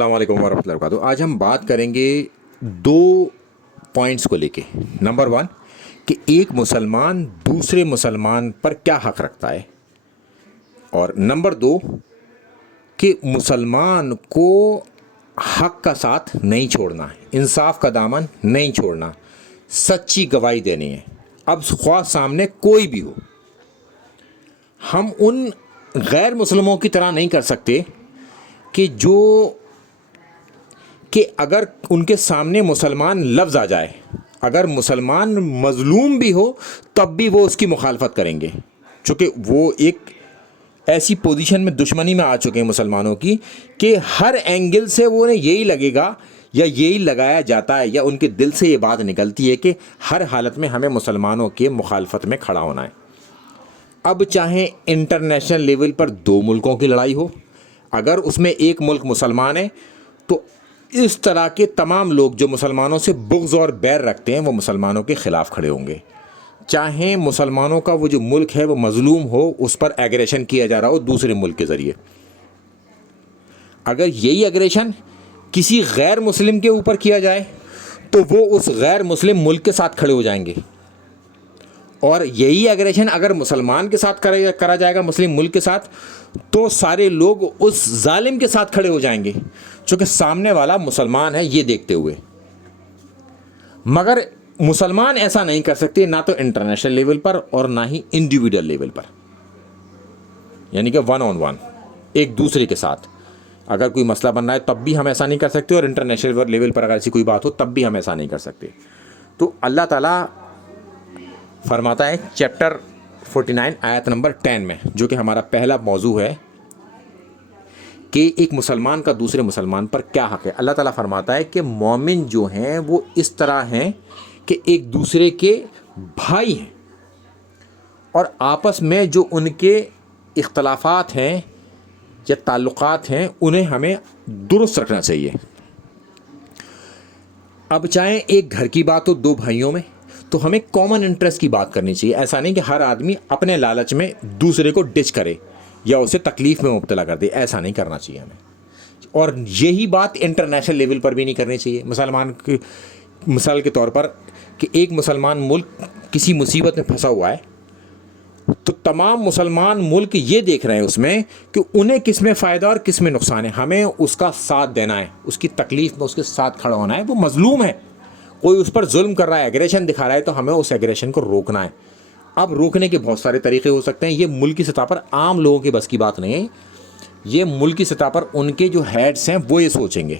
السلام علیکم ورحمۃ اللہ وبرکاتہ۔ آج ہم بات کریں گے دو پوائنٹس کو لے کے۔ نمبر ون کہ ایک مسلمان دوسرے مسلمان پر کیا حق رکھتا ہے، اور نمبر دو کہ مسلمان کو حق کا ساتھ نہیں چھوڑنا، انصاف کا دامن نہیں چھوڑنا، سچی گواہی دینی ہے۔ اب خواہ سامنے کوئی بھی ہو، ہم ان غیر مسلموں کی طرح نہیں کر سکتے کہ اگر ان کے سامنے مسلمان لفظ آ جائے، اگر مسلمان مظلوم بھی ہو تب بھی وہ اس کی مخالفت کریں گے، چونکہ وہ ایک ایسی پوزیشن میں دشمنی میں آ چکے ہیں مسلمانوں کی کہ ہر اینگل سے وہ انہیں یہی لگے گا یا یہی لگایا جاتا ہے، یا ان کے دل سے یہ بات نکلتی ہے کہ ہر حالت میں ہمیں مسلمانوں کے مخالفت میں کھڑا ہونا ہے۔ اب چاہے انٹرنیشنل لیول پر دو ملکوں کی لڑائی ہو، اگر اس میں ایک ملک مسلمان ہے تو اس طرح کے تمام لوگ جو مسلمانوں سے بغض اور بیر رکھتے ہیں وہ مسلمانوں کے خلاف کھڑے ہوں گے۔ چاہے مسلمانوں کا وہ جو ملک ہے وہ مظلوم ہو، اس پر ایگریشن کیا جا رہا ہو دوسرے ملک کے ذریعے، اگر یہی ایگریشن کسی غیر مسلم کے اوپر کیا جائے تو وہ اس غیر مسلم ملک کے ساتھ کھڑے ہو جائیں گے، اور یہی ایگریشن اگر مسلمان کے ساتھ کرا جائے گا، مسلم ملک کے ساتھ، تو سارے لوگ اس ظالم کے ساتھ کھڑے ہو جائیں گے، چونکہ سامنے والا مسلمان ہے یہ دیکھتے ہوئے۔ مگر مسلمان ایسا نہیں کر سکتے، نہ تو انٹرنیشنل لیول پر اور نہ ہی انڈیویڈول لیول پر، یعنی کہ ون آن ون ایک دوسرے کے ساتھ اگر کوئی مسئلہ بن رہا ہے تب بھی ہم ایسا نہیں کر سکتے، اور انٹرنیشنل لیول پر اگر ایسی کوئی بات ہو تب بھی ہم ایسا نہیں کر سکتے۔ تو اللہ تعالیٰ فرماتا ہے چیپٹر 49 آیت نمبر 10 میں، جو کہ ہمارا پہلا موضوع ہے کہ ایک مسلمان کا دوسرے مسلمان پر کیا حق ہے۔ اللہ تعالیٰ فرماتا ہے کہ مومن جو ہیں وہ اس طرح ہیں کہ ایک دوسرے کے بھائی ہیں، اور آپس میں جو ان کے اختلافات ہیں یا تعلقات ہیں انہیں ہمیں درست رکھنا چاہیے۔ اب چاہے ایک گھر کی بات ہو دو بھائیوں میں تو ہمیں کامن انٹرسٹ کی بات کرنی چاہیے، ایسا نہیں کہ ہر آدمی اپنے لالچ میں دوسرے کو ڈچ کرے یا اسے تکلیف میں مبتلا کر دے، ایسا نہیں کرنا چاہیے ہمیں۔ اور یہی بات انٹرنیشنل لیول پر بھی نہیں کرنی چاہیے۔ مسلمان کی مثال کے طور پر کہ ایک مسلمان ملک کسی مصیبت میں پھنسا ہوا ہے تو تمام مسلمان ملک یہ دیکھ رہے ہیں اس میں کہ انہیں کس میں فائدہ اور کس میں نقصان ہے، ہمیں اس کا ساتھ دینا ہے، اس کی تکلیف میں اس کے ساتھ کھڑا ہونا ہے۔ وہ مظلوم ہے، کوئی اس پر ظلم کر رہا ہے، ایگریشن دکھا رہا ہے، تو ہمیں اس ایگریشن کو روکنا ہے۔ اب روکنے کے بہت سارے طریقے ہو سکتے ہیں، یہ ملکی سطح پر عام لوگوں کے بس کی بات نہیں ہے، یہ ملکی سطح پر ان کے جو ہیڈس ہیں وہ یہ سوچیں گے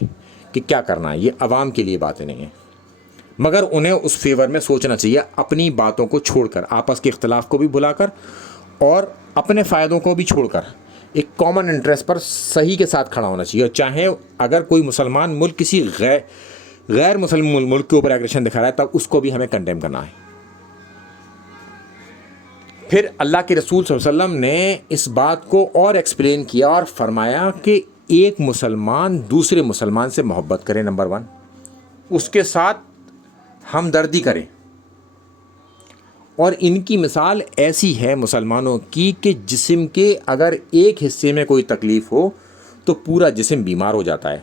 کہ کیا کرنا ہے، یہ عوام کے لیے باتیں نہیں ہیں، مگر انہیں اس فیور میں سوچنا چاہیے، اپنی باتوں کو چھوڑ کر، آپس کے اختلاف کو بھی بلا کر اور اپنے فائدوں کو بھی چھوڑ کر ایک کامن انٹرسٹ پر صحیح کے ساتھ کھڑا ہونا چاہیے۔ اور چاہے اگر کوئی مسلمان ملک کسی غیر مسلم ملک کے اوپر ایگریشن دکھا رہا ہے تب اس کو بھی ہمیں کنڈیم کرنا ہے۔ پھر اللہ کے رسول صلی اللہ علیہ وسلم نے اس بات کو اور ایکسپلین کیا اور فرمایا کہ ایک مسلمان دوسرے مسلمان سے محبت کرے، نمبر ون، اس کے ساتھ ہمدردی کرے، اور ان کی مثال ایسی ہے مسلمانوں کی کہ جسم کے اگر ایک حصے میں کوئی تکلیف ہو تو پورا جسم بیمار ہو جاتا ہے،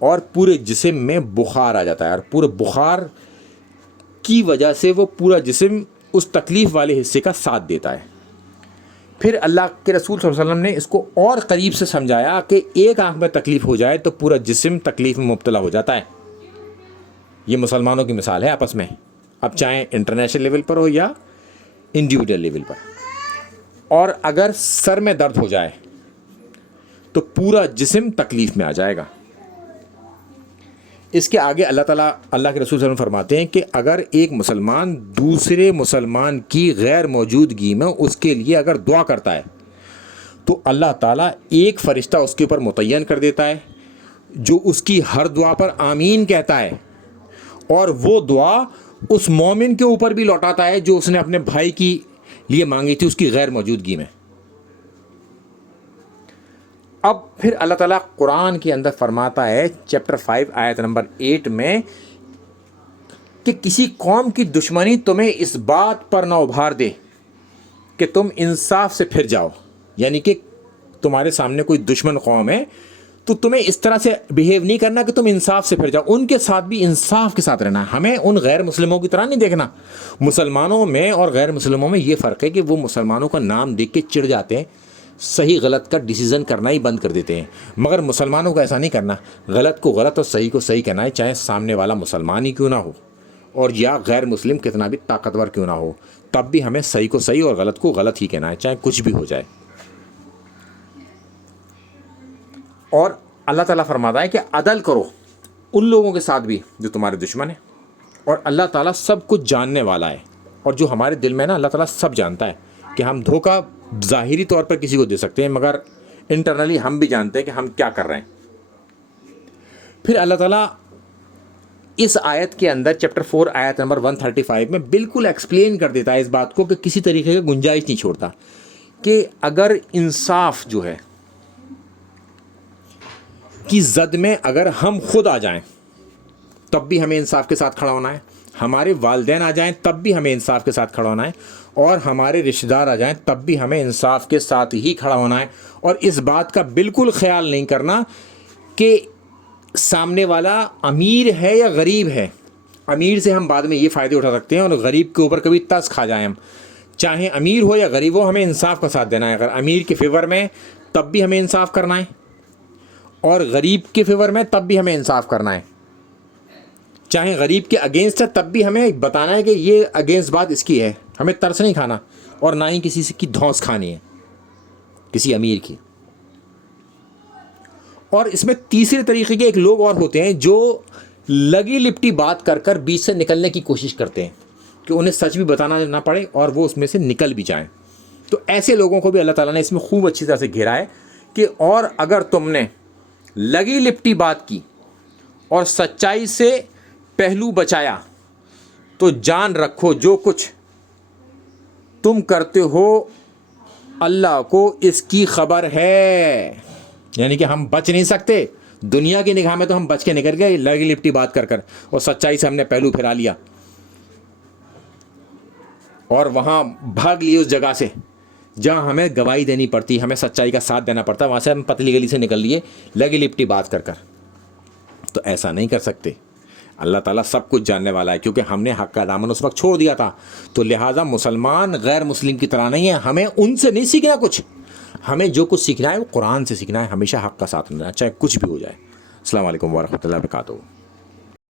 اور پورے جسم میں بخار آ جاتا ہے، اور پورے بخار کی وجہ سے وہ پورا جسم اس تکلیف والے حصے کا ساتھ دیتا ہے۔ پھر اللہ کے رسول صلی اللہ علیہ وسلم نے اس کو اور قریب سے سمجھایا کہ ایک آنکھ میں تکلیف ہو جائے تو پورا جسم تکلیف میں مبتلا ہو جاتا ہے۔ یہ مسلمانوں کی مثال ہے آپس میں، اب چاہے انٹرنیشنل لیول پر ہو یا انڈیویڈول لیول پر۔ اور اگر سر میں درد ہو جائے تو پورا جسم تکلیف میں آ جائے گا۔ اس کے آگے اللہ تعالیٰ، اللہ کے رسول صلی اللہ علیہ وسلم فرماتے ہیں کہ اگر ایک مسلمان دوسرے مسلمان کی غیر موجودگی میں اس کے لیے اگر دعا کرتا ہے تو اللہ تعالیٰ ایک فرشتہ اس کے اوپر متعین کر دیتا ہے جو اس کی ہر دعا پر آمین کہتا ہے، اور وہ دعا اس مومن کے اوپر بھی لوٹاتا ہے جو اس نے اپنے بھائی کی لیے مانگی تھی اس کی غیر موجودگی میں۔ اب پھر اللہ تعالیٰ قرآن کے اندر فرماتا ہے چیپٹر 5 آیت نمبر 8 میں کہ کسی قوم کی دشمنی تمہیں اس بات پر نہ ابھار دے کہ تم انصاف سے پھر جاؤ، یعنی کہ تمہارے سامنے کوئی دشمن قوم ہے تو تمہیں اس طرح سے بیہیو نہیں کرنا کہ تم انصاف سے پھر جاؤ، ان کے ساتھ بھی انصاف کے ساتھ رہنا ہے. ہمیں ان غیر مسلموں کی طرح نہیں دیکھنا. مسلمانوں میں اور غیر مسلموں میں یہ فرق ہے کہ وہ مسلمانوں کا نام دیکھ کے چڑ جاتے ہیں، صحیح غلط کا ڈیسیزن کرنا ہی بند کر دیتے ہیں. مگر مسلمانوں کو ایسا نہیں کرنا، غلط کو غلط اور صحیح کو صحیح کہنا ہے، چاہے سامنے والا مسلمان ہی کیوں نہ ہو اور یا غیر مسلم کتنا بھی طاقتور کیوں نہ ہو، تب بھی ہمیں صحیح کو صحیح اور غلط کو غلط ہی کہنا ہے، چاہے کچھ بھی ہو جائے. اور اللہ تعالیٰ فرماتا ہے کہ عدل کرو ان لوگوں کے ساتھ بھی جو تمہارے دشمن ہیں، اور اللہ تعالیٰ سب کچھ جاننے والا ہے. اور جو ہمارے دل میں نا، اللہ تعالیٰ سب جانتا ہے کہ ہم دھوکہ ظاہری طور پر کسی کو دے سکتے ہیں، مگر انٹرنلی ہم بھی جانتے ہیں کہ ہم کیا کر رہے ہیں. پھر اللہ تعالیٰ اس آیت کے اندر چیپٹر 4 آیت نمبر 135 میں بالکل ایکسپلین کر دیتا ہے اس بات کو، کہ کسی طریقے کی گنجائش نہیں چھوڑتا کہ اگر انصاف جو ہے کی زد میں اگر ہم خود آ جائیں تب بھی ہمیں انصاف کے ساتھ کھڑا ہونا ہے، ہمارے والدین آ جائیں تب بھی ہمیں انصاف کے ساتھ کھڑا ہونا ہے، اور ہمارے رشتہ دار آ جائیں تب بھی ہمیں انصاف کے ساتھ ہی کھڑا ہونا ہے. اور اس بات کا بالکل خیال نہیں کرنا کہ سامنے والا امیر ہے یا غریب ہے. امیر سے ہم بعد میں یہ فائدے اٹھا سکتے ہیں اور غریب کے اوپر کبھی تس کھا جائیں. ہم چاہے امیر ہو یا غریب ہو، ہمیں انصاف کا ساتھ دینا ہے. اگر امیر کے فیور میں تب بھی ہمیں انصاف کرنا ہے، اور غریب کے فیور میں تب بھی ہمیں انصاف کرنا ہے. چاہے غریب کے اگینسٹ ہے تب بھی ہمیں بتانا ہے کہ یہ اگینسٹ بات اس کی ہے. ہمیں ترس نہیں کھانا، اور نہ ہی کسی کی دھونس کھانی ہے کسی امیر کی. اور اس میں تیسرے طریقے کے ایک لوگ اور ہوتے ہیں جو لگی لپٹی بات کر کر بیچ سے نکلنے کی کوشش کرتے ہیں کہ انہیں سچ بھی بتانا نہ پڑے اور وہ اس میں سے نکل بھی جائیں. تو ایسے لوگوں کو بھی اللہ تعالیٰ نے اس میں خوب اچھی طرح سے گھیرا ہے کہ اور اگر تم نے لگی لپٹی بات کی اور سچائی سے پہلو بچایا تو جان رکھو جو کچھ تم کرتے ہو اللہ کو اس کی خبر ہے. یعنی کہ ہم بچ نہیں سکتے. دنیا کی نگاہ میں تو ہم بچ کے نکل گئے لگی لپٹی بات کر کر، اور سچائی سے ہم نے پہلو پھرا لیا اور وہاں بھاگ لیے اس جگہ سے جہاں ہمیں گواہی دینی پڑتی، ہمیں سچائی کا ساتھ دینا پڑتا، وہاں سے ہم پتلی گلی سے نکل لیے لگی لپٹی بات کر کر. تو ایسا نہیں کر سکتے. اللہ تعالیٰ سب کچھ جاننے والا ہے، کیونکہ ہم نے حق کا دامن اس وقت چھوڑ دیا تھا. تو لہٰذا مسلمان غیر مسلم کی طرح نہیں ہے، ہمیں ان سے نہیں سیکھنا کچھ. ہمیں جو کچھ سیکھنا ہے وہ قرآن سے سیکھنا ہے، ہمیشہ حق کا ساتھ دینا چاہے کچھ بھی ہو جائے. السلام علیکم ورحمۃ اللہ وبرکاتہ.